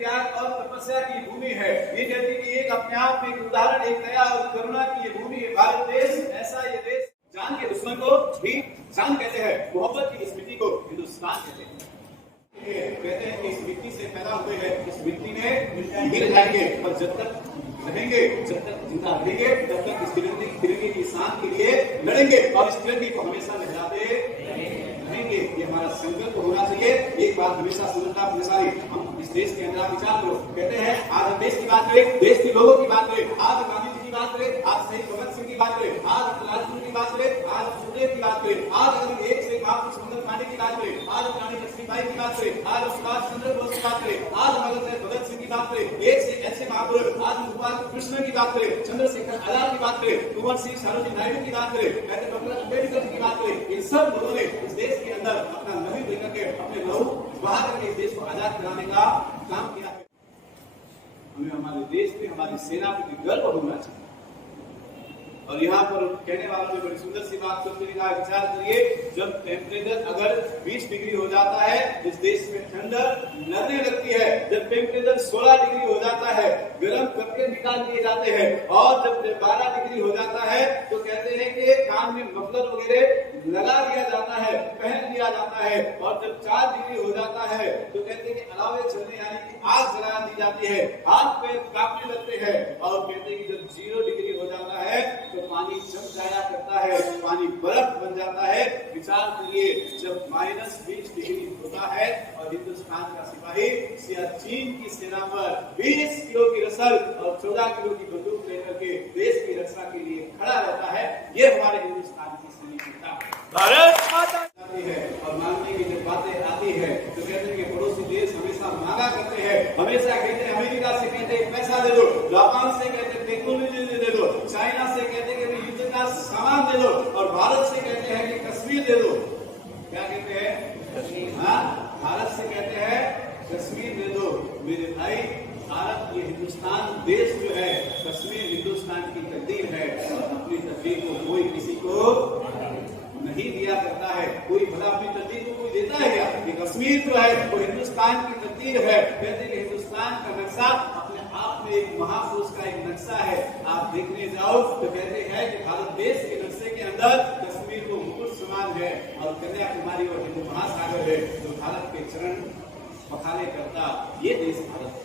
त्याग और तपस्या की भूमि है। ये कहती है कि एक अपने आप में एक उदाहरण, एक दया और करुणा की ये भूमि है भारत देश। ऐसा ये देश जान के दुश्मन को भी जान कहते हैं, मोहब्बत की इस मिट्टी को हिंदुस्तान कहते हैं। कहते हैं कि इस मिट्टी से पैदा हुए हैं, इस मिट्टी में गिर जाएंगे, पर जब तक रहेंगे, जब तक जिंदा रहेंगे, तब तक इस तिरंगे की शान के लिए लड़ेंगे और इस तिरंगे को हमेशा लहराते रहेंगे। ये हमारा संकल्प होना चाहिए। एक बात हमेशा समझना अपने सारी, हम इस देश के अंदर विचार करो। कहते हैं आज हम देश की बात करें, देश के लोगों की बात करें, आज गांधी जी की बात करें, आज शहीद भगत सिंह की बात करें, आज लालपुर की बात करें, आज सुखदेव की बात करें, आज अगर एक से महापुरुष मंगल पांडे की बात करें, आज रानी लक्ष्मीबाई की बात करें, आज सुभाष चंद्र बोस की बात करें, आज भगत सिंह की बात करें, एक से ऐसे महापुरुष, आज गोपाल कृष्ण की बात करें, चंद्रशेखर आजाद की बात करें, कुंवर सिंह सरोजिनी नायडू की बात करें, डॉक्टर अम्बेडकर की बात करें, इन सब लोगों ने इस देश के अंदर अपना लहू देकर के, अपने लहू बहा करके इस देश को आजाद कराने का काम किया है। हमें हमारे देश में हमारी सेना पर गर्व होना चाहिए। और यहाँ पर कहने वालों ने बड़ी सुंदर सी बात सोचने का विचार करिए, जब टेम्परेचर अगर 20 डिग्री हो जाता है, इस देश में ठंडक लगने लगती है। जब टेम्परेचर 16 डिग्री हो जाता है, गर्म कपड़े निकाल दिए जाते हैं, और जब 12 डिग्री हो जाता है तो कहते हैं कि कान में मफलर वगैरह लगा दिया जाता है, पहन दिया जाता है। और जब 4 डिग्री हो जाता है तो कहते हैं कि अलावे चलने यानी कि आग जला दी जाती है, हाथ पैर कांपने लगते हैं। और कहते हैं कि जब 0 डिग्री हो जाता है तो पानी जम जाया करता है, पानी बर्फ बन जाता है। विचार करिए, जब -20 डिग्री होता है और हिंदुस्तान का सिपाही सियाचिन की सेना पर 20 किलो की रसल और 14 किलो की बंदूक लेकर के देश की रक्षा के लिए खड़ा रहता है, ये हमारे हिंदुस्तान की सैनिकता भारत माता है। और मांगने की जब बातें आती है तो कहते हैं कि पड़ोसी देश हमेशा मांगा करते हैं, हमेशा कहते हैं अमेरिका से कहते हैं पैसा दे दो, जापान से कहते हैं टेक्नोलॉजी दे दो, चाइना से कहते हैं कि युद्ध का सामान दे दो, और भारत से कहते हैं कि कश्मीर दे दो। क्या कहते हैं? हाँ, भारत से कहते हैं कश्मीर दे दो। मेरे भाई, भारत ये हिंदुस्तान देश जो है, कश्मीर हिंदुस्तान की तकदीर है, और अपनी तकदीर को कोई किसी को नहीं दिया करता है। कोई भला अपनी तकदीर को कोई देता है क्या? ये कश्मीर जो है वो हिंदुस्तान की तकदीर है। कहते हैं कि हिंदुस्तान का नक्शा अपने आप में एक महापुरुष का एक नक्शा है। आप देखने जाओ तो कहते हैं कि भारत देश के नक्शे के अंदर कश्मीर को मुकुट समान है, और कन्याकुमारी और हिंदू महासागर है, जो भारत के चरण पखाने करता ये देश भारत